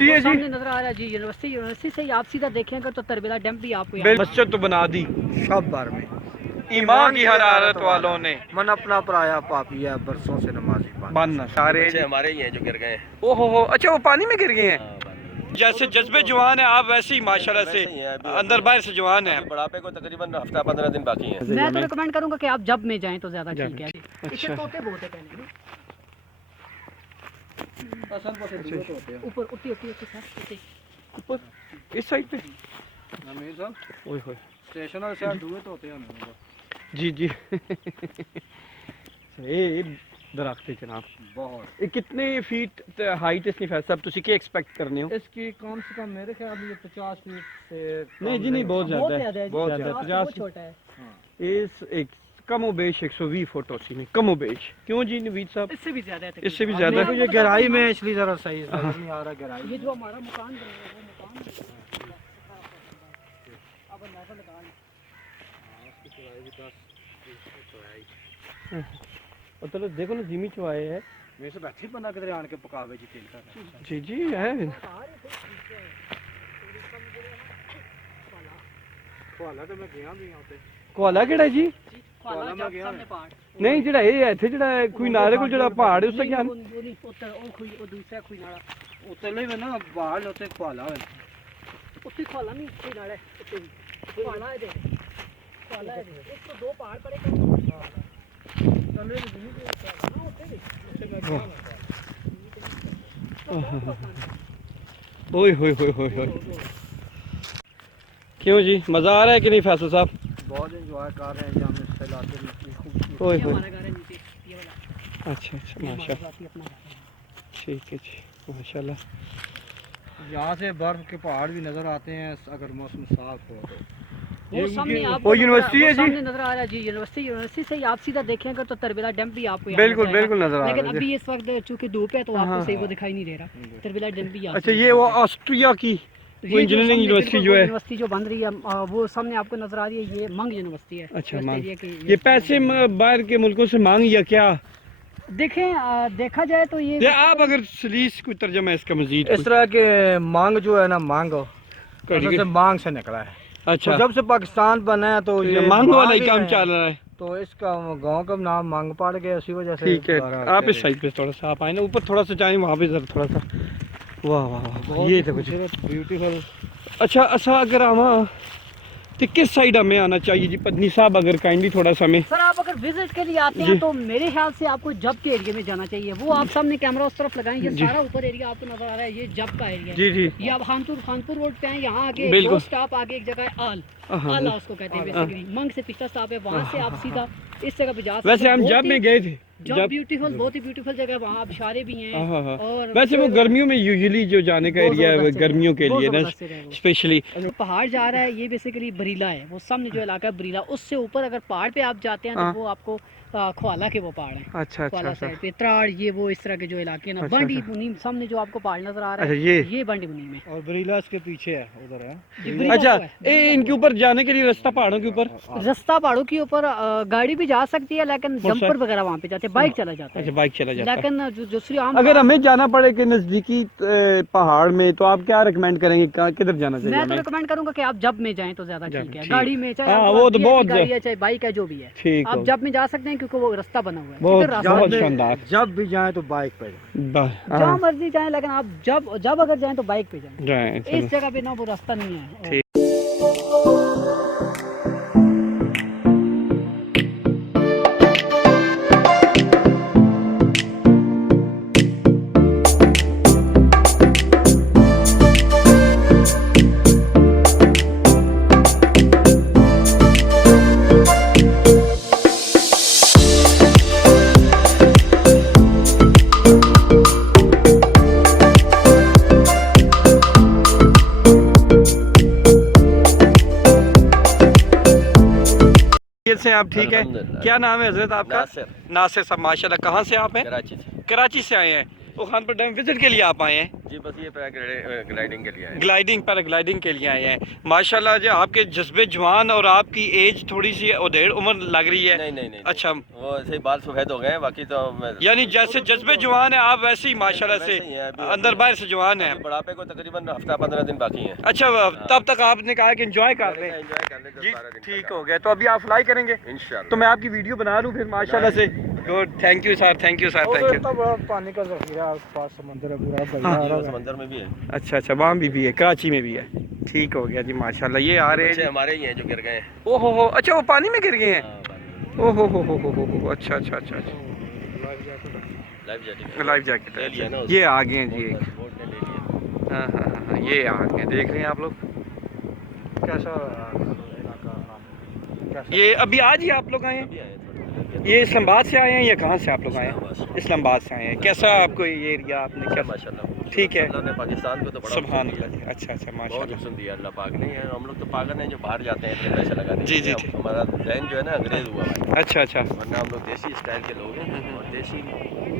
University है जी, सामने नजर आ रहा है जी यूनिवर्सिटी। यूनिवर्सिटी से ही आप सीधा देखेंगे तो तरबेला डैम भी आपको मस्जिद तो बना दी शब बार में ईमान की हरारत वालों ने, मन अपना पराया पापी है, बरसों से नमाजी बांधना सारे हमारे ही हैं जो गिर गए। ओहो हो, अच्छा वो पानी में गिर गए हैं। जैसे जज्बे जवान है आप, वैसे ही माशाल्लाह से अंदर बाहर से जवान है। बुढ़ापे को तकरीबन हफ्ता 15 दिन बाकी है। मैं तो रिकमेंड करूंगा कि आप जब में जाएं तो ज्यादा ठीक है। अच्छा तोते बहुत है पहले ऊपर उठी उठी उठी सर ऊपर इस साइड पे नमीर साहब ओए होए स्टेशन से दूर तो होते हैं जी जी ये दरख्त है जनाब बहुत। ये कितने फीट हाइट इसकी फैस साहब तुसी क्या एक्सपेक्ट करने हो? इसकी कम से कम मेरे ख्याल में 50 फीट से नहीं जी नहीं, बहुत बहुत ज्यादा ज्यादा है, है, बहुत बहुत ज्यादा। 50 छोटा है। इस एक कमो बेश 120 फुट होती है, कमो बेश। क्यों जी नवीद साहब? इससे भी ज्यादा है, इससे भी तकरीबन। ज्यादा अब है। ये गहराई में इसलिए जरा सही नहीं आ रहा गहराई। ये जो हमारा मकान बना है वो मकान अब अंदाजा लगा लें। और चलो देखो ना जिमी चुआए है मेरे से बैठे बना के आन के पकावे जी तेल का। जी जी है। कोला तो मैं गया भी यहां पे। कोला केड़ा जी? कोला मैं गया सामने पहाड़ नहीं जेड़ा ये इथे जेड़ा कोई नारे को जेड़ा पहाड़ है उससे क्या? वो नहीं उतर ओ कोई ओ दूसरा कोई नाला उतले में ना बाहर होते कोला है। उत्ती खोला नहीं कोई नाला है उत्ती खोला है दे खोला है दे एक तो दो पहाड़ पड़े कर तले में नहीं दे हां उत्ते भी ओए होए होए होए होए। क्यों जी मजा आ रहा है कि नहीं फैसल साहब? बहुत एंजॉय कर रहे हैं जहाँ में से इलाके में इतनी खूबसूरती। ओए ये होए हमारा घर है नीचे ये वाला अच्छा अच्छा ये माशाल्लाह, हमारा अपना घर है। ठीक है जी माशाल्लाह। यहाँ से बर्फ के पहाड़ भी नजर आते हैं अगर मौसम साफ हो तो। वो सामने आपको वो यूनिवर्सिटी है जी? सामने नजर आ रहा है जी यूनिवर्सिटी। यूनिवर्सिटी से ही आप सीधा देखेंगे तो तरबेला डैम भी आपको यहाँ बिल्कुल नजर आएगा। बिल्कुल नजर आ लेकिन रहा है। अभी इस वक्त चूंकि धूप है तो हाँ, आपको सही वो हाँ। दिखाई नहीं दे रहा। तरबेला डैम भी अच्छा ये वो ऑस्ट्रिया की वो इंजीनियरिंग यूनिवर्सिटी जो है, यूनिवर्सिटी जो बन रही है वो सामने आपको नजर आ रही है। ये मंग यूनिवर्सिटी है। अच्छा वेस्ट मांग, एरिया की ये पैसे बाहर के मुल्कों से मांग या क्या? देखें देखा जाए तो ये आप अगर सलीस कोई तर्जमा है इसका मजीद इस तरह के मांग जो है ना मांग कोई? असल से मांग से निकला है। अच्छा तो जब से पाकिस्तान बना है तो ये ये मांग वाला ही ही काम है। चल रहा है। तो इसका गांव का नाम मांग पड़ गया इसी वजह से। ठीक है दोबारा आप इस फिर- साइड पे थोड़ा सा आप आए ना ऊपर थोड़ा सा जाए वहाँ पे जरा थोड़ा सा। वाह वाह वाह बहुत ये ही देखो जी। खूबसूरत ब्यूटीफुल। अच्छा अच्छा अगर आवा तो किस साइड हमें आना चाहिए जी पत्नी साहब? अगर काइंडली थोड़ा सा हमें। सर आप अगर विजिट के लिए आते जी। हैं तो मेरे ख्याल से आपको जब के एरिया में जाना चाहिए। वो आप सामने कैमरा उस तरफ लगाएं, ये जी। सारा ऊपर एरिया आपको नजर आ रहा है, ये जब का एरिया है। जी जी ये आप खानपुर रोड पे हैं, यहाँ आगे बिल्कुल। दो स्टॉप आगे एक जगह है आल हाँ, आला उसको कहते हैं बेसिकली। मंग से पिछला स्टॉप है, वहाँ से आप सीधा इस जगह पे जा सकते वैसे हैं। हम बहुत जब ही- में गए थे जब ब्यूटीफुल बहुत ही ब्यूटीफुल जगह है, वहाँ आप इशारे भी हैं। हाँ, हाँ। और वैसे वो गर्मियों में यूजुअली जो जाने का बहुत एरिया है वो ज़बरदस्त गर्मियों के बहुत लिए ना ज़बरदस्त जगह है वो। स्पेशली। जो पहाड़ जा रहा है ये बेसिकली बरीला है। वो सामने जो इलाका है बरीला, उससे ऊपर अगर पहाड़ पे आप जाते हैं हाँ। तो वो आपको ख्वाला के वो पहाड़ है। अच्छा अच्छा ख्वाला अच्छा साइड पे त्राड़ ये वो इस तरह के जो इलाके हैं ना। अच्छा, बंडी अच्छा। मुनीम सामने जो आपको पहाड़ नजर आ रहा अच्छा है ये ये बंडी मुनीम है। और बरीला इसके पीछे है उधर है। ये बरीला अच्छा हुआ है। इनके ऊपर जाने के लिए रास्ता पहाड़ों के ऊपर? रास्ता पहाड़ों के ऊपर गाड़ी भी जा सकती है, लेकिन मोटरसाइकिल? जंपर वगैरह वहाँ पे जाते हैं, बाइक चला जाता अच्छा है। बाइक चला जाता है। लेकिन जो दूसरी आम अगर हमें जाना पड़े कि नजदीकी पहाड़ में तो आप क्या रिकमेंड करेंगे किधर जाना चाहिए मैं तो हमें? रिकमेंड करूंगा कि आप जब में जाएं तो ज्यादा जब, ठीक है। ठीक। गाड़ी में चाहे हाँ, आपके वो पास तो VIP बहुत गाड़ी है चाहे बाइक है जो भी है, ठीक आप हो। जब में जा सकते हैं क्योंकि वो रास्ता बना हुआ है। बहुत- इधर रास्ता बहुत नहीं है। शानदार। जब भी जाए तो बाइक पे जाए। जहाँ हाँ, मर्जी जाएं, लेकिन आप जब अगर जाएं तो बाइक पे जाएं। जाएं, चलो। इस जगह पे ना वो रास्ता नहीं है। ठीक। से आप ठीक है? अल्हम्दुलिल्लाह। क्या नाम है हजरत आपका? नासिर। नासिर साहब माशाल्लाह। कहाँ से आप हैं? कराची से। कराची से आए हैं। वो खानपुर डैम विजिट के लिए आप आए हैं? जी बस ये ग्लाइडिंग के लिए आए। ग्लाइडिंग पैराग्लाइडिंग के लिए आए हैं। माशाल्लाह जी आपके जज्बे जवान और आपकी एज थोड़ी सी उधेड़ उम्र लग रही है। नहीं अच्छा, वो ऐसे ही बाल सफेद हो गए हैं, बाकी तो यानी जैसे जज्बे जवान है आप वैसे ही माशाल्लाह से वैसे ही है, अभी- अंदर बाहर से जवान है। बुढ़ापे को तकरीबन हफ्ता 15 दिन बाकी है। अच्छा, तब तक आपने कहा कि एंजॉय कर रहे हैं। एंजॉय कर ले जी 12 दिन ठीक हो गया। तो अभी आप फ्लाई करेंगे इंशाल्लाह। तो मैं आपकी वीडियो बना लूँ फिर माशाल्लाह से। Good, thank you sir, thank you sir, thank you. इतना बड़ा पानी का जखीरा आसपास समंदर है पूरा हाँ। समंदर में भी है। अच्छा अच्छा, वहाँ भी है, कराची में भी है। ठीक हो गया जी माशाल्लाह। ये आ रहे बच्चे हैं। हमारे ही हैं जो गिर गए हैं। ओहो हो, अच्छा वो पानी में गिर गए हैं। हाँ, पानी में। ओहो हो, अच्छा अच्छा अच्छा अच्छा। लाइफ जैकेट लाइफ जैकेट ले लिया ना है। उसने। ये आ गए हैं जी। बोट ने ले लिया। हाँ हाँ हाँ, ये आ गए, देख रहे हैं आप लोग। कैसा इलाका कैसा ये अभी आज ही आप लोग आए हैं? अभी आए थोड़े। ये इस्लामाबाद से आए हैं या कहाँ से आप लोग आए हैं? इस्लामाबाद से। इस्लामाबाद से आए हैं। कैसा आपको ये एरिया आपने क्या? माशाल्लाह ठीक है। अल्लाह ने पाकिस्तान को तो बड़ा सुभान हुस्न दिया अल्लाह जी, अच्छा अच्छा बहुत माशाल्लाह। हुस्न दिया अल्लाह पाक ने। हम लोग तो पागल हैं जो बाहर जाते हैं इतने पैसे लगाने जी, के लिए। जी, जी। हमारा जहन जो है ना अंग्रेज हुआ है, अच्छा अच्छा, वरना हम लोग देसी स्टाइल के लोग हैं। और देसी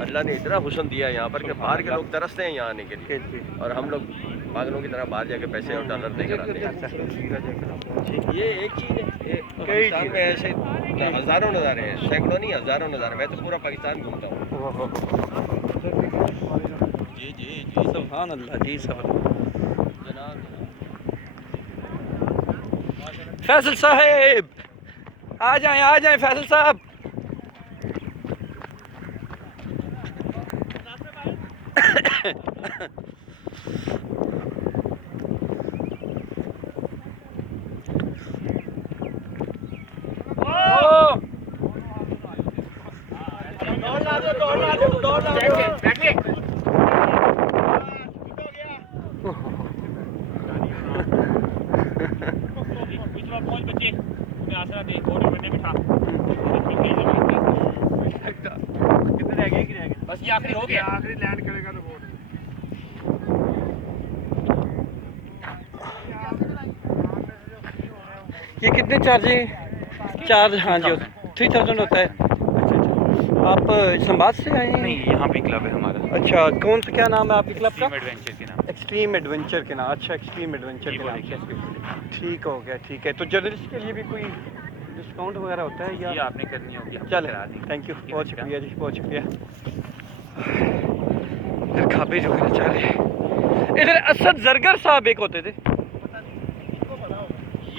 अल्लाह ने इतना हुस्न दिया है यहाँ पर कि बाहर के लोग तरसते हैं यहाँ आने के लिए, और हम लोग पागलों की तरह बाहर जाके पैसे और डॉलर देकर आते हैं। ये एक चीज़ है, ये पाकिस्तान में ऐसे हज़ारों नज़ारे हैं, सैकड़ों नहीं हज़ारों नज़ारे। मैं तो पूरा पाकिस्तान घूमता हूँ। जी जी जी सुभान अल्लाह जी, सब जनाब। फैसल साहब आ जाएं फैसल साहब। बस ये आखिरी हो गया। आखिरी लैंड करेगा तो बोट ये कितने चार्ज है? चार्ज हाँ जी 3000 होता है। अच्छा अच्छा, आप इस्लामाबाद से आए हैं? नहीं, यहाँ पे क्लब है हमारा, अच्छा, कौन सा क्या नाम है आपके क्लब का? टीम एडवेंचर के नाम। एक्सट्रीम एडवेंचर के नाम। अच्छा, एक्सट्रीम एडवेंचर जी, के नाम बोलिए, से। ठीक हो गया, ठीक है। तो जर्नलिस्ट के लिए भी कोई डिस्काउंट वगैरह होता है ये या? आपने करनी होगी, हम चले, करा देंगे। थैंक यू, ठीक बहुत है, शुक्रिया जी, बहुत शुक्रिया। इधर खाबे जो करना चाह रहे हैं। इधर असद जरगर साहब एक होते थे।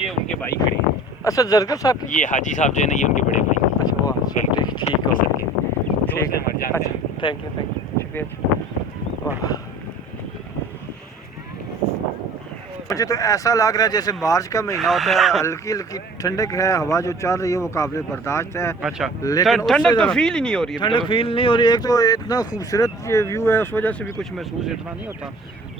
ये उनके भाई खड़े हैं। असद जरगर साहब की? ये हाजी साहब जो है ना, ये उनके बड़े भाई। अच्छा वो ठीक हो असद के ठीक दोस्त है, हैं, मर जानते हैं। अच्छा थैंक यू शुक्रिया। वाह, मुझे तो ऐसा लग रहा है जैसे मार्च का महीना होता है, हल्की हल्की ठंडक है, हवा जो चल रही है वो काबिल बर्दाश्त है। अच्छा, लेकिन उससे ठंडक तो ज़रा- फील ही नहीं हो रही है। ठंडक फील नहीं हो रही। एक तो इतना खूबसूरत ये व्यू है, उस वजह से भी कुछ महसूस इतना नहीं होता।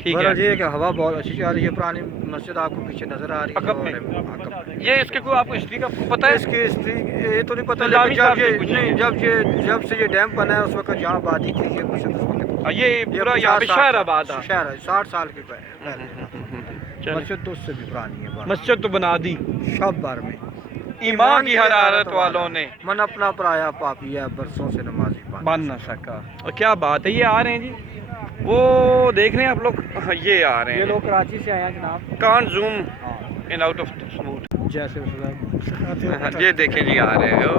ठीक बहरहाल है। ये है कि हवा बहुत अच्छी चल रही है। पुरानी मस्जिद आपको पीछे नजर आ रही है। अकब में। और अकब में। ये इसके कोई आपको हिस्ट्री का पता है? इसकी हिस्ट्री ये तो नहीं पता, निज़ामी लेकिन साहब जब ये से पूछेंगे। नहीं, जब से ये डैम बना है उस वक्त यहाँ आबादी थी ये मस्जिद उस वक्त। ये पूरा यहाँ पे शहर आबाद था। शहर 60 साल की पहले। मस्जिद तो उससे भी पुरानी है बात। मस्जिद तो बना दी शब बार में ईमान की हरारत वालों ने, मन अपना पराया पापी है, बरसों से नमाजी बन ना सका। और क्या बात है, ये आ रहे हैं जी, वो देख रहे हैं आप लोग। हाँ, ये आ रहे ये हैं। लोग कराची से आए हैं जनाब। Can't zoom in out of smooth. जैसे ये देखें जी, आ रहे हैं। ओ,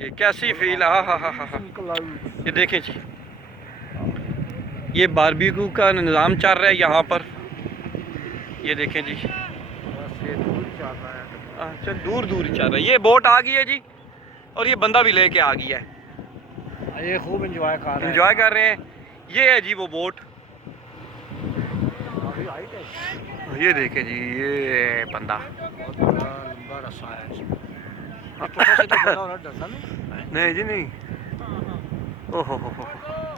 ये कैसी फील, हा। ये देखें जी, ये बारबेक्यू का निज़ाम चल रहा है यहाँ पर। ये देखें जी, अच्छा दूर दूर चल रहा है। ये बोट आ गई है जी, और ये बंदा भी लेके आ गया है। ये खूब एंजॉय कर रहे हैं। एंजॉय कर रहे हैं। ये है जी वो बोट। ये देखें जी, ये बंदा बहुत बड़ा लंबा रास्ता है इसमें। ये पत्थर से तो बना हो रहा है, डरना नहीं। नहीं जी नहीं। ओहो हो,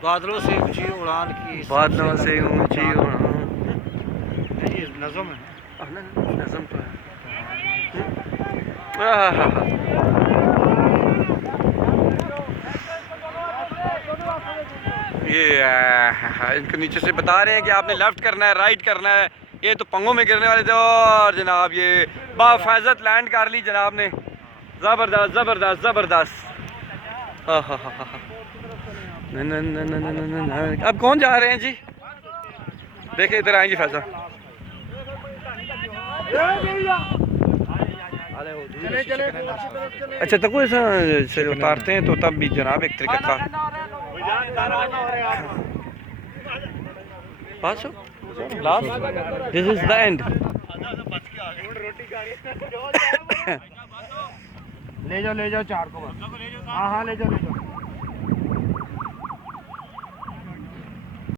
बादलों से ऊंची उड़ान की, बादलों से ऊंची उड़ान। ये नज़म है। नज़म तो है। आहा। ये इनके नीचे से बता रहे हैं कि आपने लेफ्ट करना है, राइट करना है। ये तो पंगों में गिरने वाले थे। और जनाब ये बाफाजत लैंड कर ली जनाब ने। ज़बरदस्त ज़बरदस्त ज़बरदस्त। अब कौन जा रहे हैं जी? देखे इधर आएंगे फैसल। अच्छा तो कोई से उतारते हैं तो तब भी जनाब एक तरीका का पास last this is the end. ले जाओ 4 को। हाँ ले जाओ